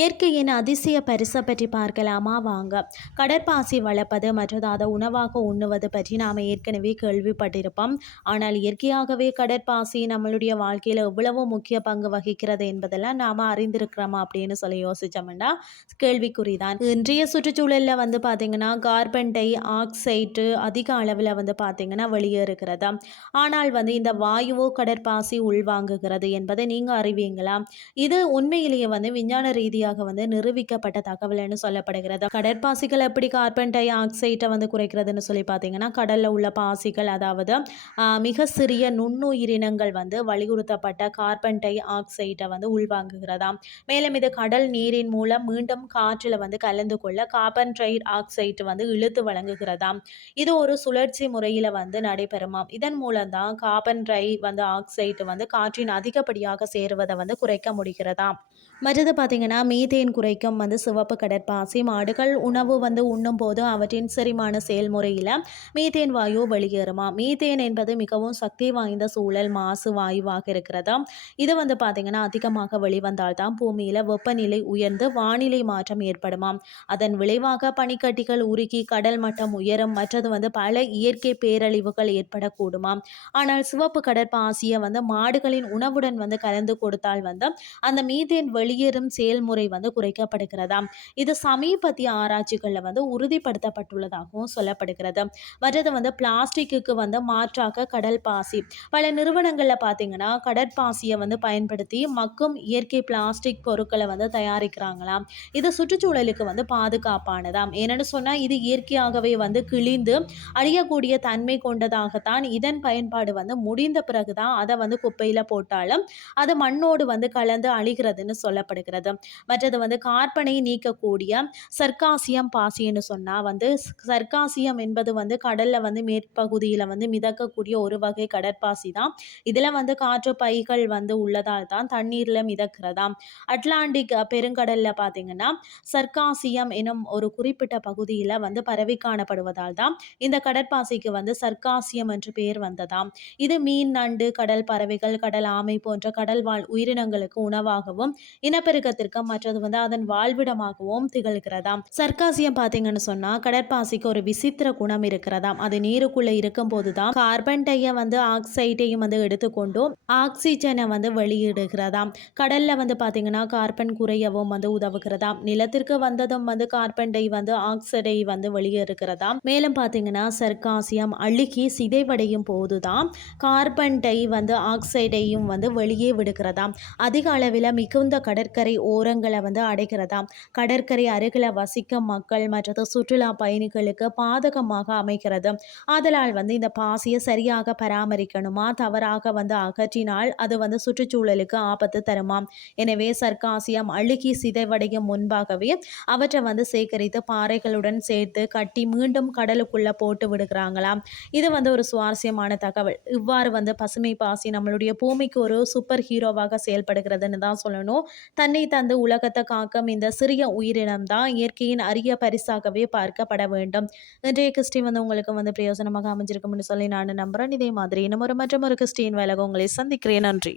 இயற்கையின் அதிசய பரிசை பற்றி பார்க்கலாமா? வாங்க. கடற்பாசி வளர்ப்பது மற்றது அதை உணவாக உண்ணுவது பற்றி நாம் ஏற்கனவே கேள்விப்பட்டிருப்போம். ஆனால் இயற்கையாகவே கடற்பாசி நம்மளுடைய வாழ்க்கையில் எவ்வளவு முக்கிய பங்கு வகிக்கிறது என்பதெல்லாம் நாம் அறிந்திருக்கிறோமா அப்படின்னு சொல்லி யோசிச்சோம்னா கேள்விக்குறிதான் இன்றைய சுற்றுச்சூழலில் வந்து பார்த்திங்கன்னா கார்பன் டை ஆக்சைடு அதிக அளவில் வந்து பார்த்திங்கன்னா வெளியேறுகிறது. ஆனால் வந்து இந்த வாயுவோ கடற்பாசி உள்வாங்குகிறது என்பதை நீங்கள் அறிவீங்களா? இது உண்மையிலேயே வந்து விஞ்ஞான ரீதியாக வந்து நிரூபிக்கப்பட்ட தகவல்னு சொல்லப்படுகிறது. கடற்பாசிகள் எப்படி கார்பன் டை ஆக்சைடை வந்து குறைக்கிறதுன்னு சொல்லி பார்த்தீங்கன்னா கடலில் உள்ள பாசிகள் அதாவது மிக சிறிய நுண்ணுயிரினங்கள் வந்து வலியுறுத்தப்பட்ட கார்பன் டை ஆக்சைடை வந்து உள்வாங்குகிறதாம். மேலும் இது கடல் நீரின் மூலம் மீண்டும் காற்றில் வந்து கலந்து கொள்ள கார்பன் டை ஆக்சைடு வந்து இழுத்து வழங்குகிறதாம். இது ஒரு சுழற்சி முறையில் வந்து நடைபெறுமாம். இதன் மூலம் தான் கார்பன் டை வந்து ஆக்சைடு வந்து காற்றின் அதிகப்படியாக சேருவதை வந்து குறைக்க முடிகிறதாம். மற்றது பார்த்தீங்கன்னா மீத்தேன் குறைக்கும் வந்து சிவப்பு கடற்பாசி மாடுகள் உணவு வந்து உண்ணும் போது அவற்றின் செரிமான செயல்முறையில் மீத்தேன் வாயு வெளியேறுமா? மீத்தேன் என்பது மிகவும் சக்தி வாய்ந்த சூழல் மாசு வாயுவாக இருக்கிறது? இது வந்து பார்த்திங்கன்னா அதிகமாக வெளிவந்தால் தான் பூமியில் வெப்பநிலை உயர்ந்து வானிலை மாற்றம் ஏற்படுமாம் அதன் விளைவாக பனிக்கட்டிகள் உருகி கடல் மட்டம் உயரும். மற்றது வந்து பல இயற்கை பேரழிவுகள் ஏற்படக்கூடுமாம் ஆனால் சிவப்பு கடற்பாசியை வந்து மாடுகளின் உணவுடன் வந்து கலந்து கொடுத்தால் வந்து அந்த மீத்தேன் வெளியேறும் செயல்முறை வந்து குறைக்கப்படுகிறதாம். இது சமீபத்திய ஆராய்ச்சிகளில் வந்து உறுதிப்படுத்தப்பட்டுள்ளதாகவும் சொல்லப்படுகிறது. மற்றது வந்து பிளாஸ்டிக்கு வந்து மாற்றாக கடல் பாசி. பல நிறுவனங்களில் பார்த்தீங்கன்னா கடற்பாசியை வந்து பயன்படுத்தி மக்கும் இயற்கை பிளாஸ்டிக் பொருட்களை வந்து தயாரிக்கிறாங்களாம். இது சுற்றுச்சூழலுக்கு வந்து பாதுகாப்பானதாம். ஏன்னு சொன்னால் இது இயற்கையாகவே வந்து கிழிந்து அழியக்கூடிய தன்மை கொண்டதாகத்தான் இதன் பயன்பாடு வந்து முடிந்த பிறகு தான் அதை வந்து குப்பையில் போட்டாலும் அது மண்ணோடு வந்து கலந்து அழிகிறதுன்னு சொல்லப்படுகிறது. மற்றது வந்து கார்பனை நீக்கக்கூடிய சர்க்காசியம் பாசின்னு சொன்னால் வந்து சர்க்காசியம் என்பது வந்து கடலில் வந்து மேற்பகுதியில் வந்து மிதக்கக்கூடிய ஒரு வகை கடற்பாசி தான். இதில் வந்து காற்று பைகள் வந்து உள்ளதால் தான் தண்ணீரில் மிதக்கிறதாம் அட்லாண்டிக் பெருங்கடலில் பெருங்கடல்ல பார்த்தீங்கன்னா சர்க்காசியம் எனும் ஒரு குறிப்பிட்ட பகுதியில் வந்து பரவி காணப்படுவதால் தான் இந்த கடற்பாசிக்கு வந்து சர்க்காசியம் என்று பெயர் வந்ததாம் இது மீன் நண்டு கடல் பறவைகள் கடல் ஆமை போன்ற கடல் வாழ் உயிரினங்களுக்கு உணவாகவும் இனப்பெருக்கத்திற்கு மற்றது வந்து அதன் வாழ்விடமாகவும் திகழ்கிறதாம் சர்க்காசியம் பார்த்தீங்கன்னு சொன்னா கடற்பாசிக்கு ஒரு விசித்திர குணம் இருக்கிறதாம் அது நீருக்குள்ள இருக்கும் தான் கார்பன் டை வந்து ஆக்சைடையும் வந்து எடுத்துக்கொண்டு ஆக்சிஜனை வந்து வெளியிடுகிறதாம் கடல்ல வந்து பார்த்தீங்கன்னா கார்பன் குறையவும் வந்து உதவுகிறதாம் நிலத்திற்கு வந்ததும் வந்து கார்பன் டை வந்து ஆக்சைடை வந்து வெளியேறுகிறதாம் மேலும் பார்த்தீங்கன்னா சர்க்காசியம் அழுகி சிதைவடையும் போதுதான் கார்பன் டை வந்து ஆக்சைடையும் வந்து வெளியே விடுகிறதாம் அதிக அளவில் மிகுந்த கடற்கரை ஓரங்கள் வந்து அடைகிறதாம் கடற்கரை அருகில் வசிக்கும் மக்கள் மற்றது சுற்றுலா பயணிகளுக்கு பாதகமாக அமைகிறது. ஆதலால் வந்து இந்த பாசியை சரியாக பராமரிக்கணுமா? தவறாக வந்து அகற்றினால் அது வந்து சுற்றுச்சூழலுக்கு ஆபத்து தருமாம் எனவே சர்க்காசியம் அழுகி சிதைவடையும் முன்பாகவே அவற்றை வந்து சேகரித்து பாறைகளுடன் சேர்த்து கட்டி மீண்டும் கடலுக்குள்ள போட்டு விடுகிறாங்களாம். இது வந்து ஒரு சுவாரஸ்யமான தகவல். இவ்வாறு வந்து பசுமை பாசி நம்மளுடைய பூமிக்கு ஒரு சூப்பர் ஹீரோவாக செயல்படுகிறதுன்னு தான் சொல்லணும். தன்னை தந்து உலக உலகத்தை காக்கும் இந்த சிறிய உயிரினம் தான் இயற்கையின் அரிய பரிசாகவே பார்க்கப்பட வேண்டும். இன்றைய கிறிஸ்டின் வந்து உங்களுக்கு வந்து பிரயோஜனமாக அமைஞ்சிருக்கும்னு சொல்லி நான் நம்புகிறேன் இதே மாதிரி இன்னும் ஒரு மற்றும் ஒரு கிறிஸ்டின் வேலைக்கு உங்களை சந்திக்கிறேன். நன்றி.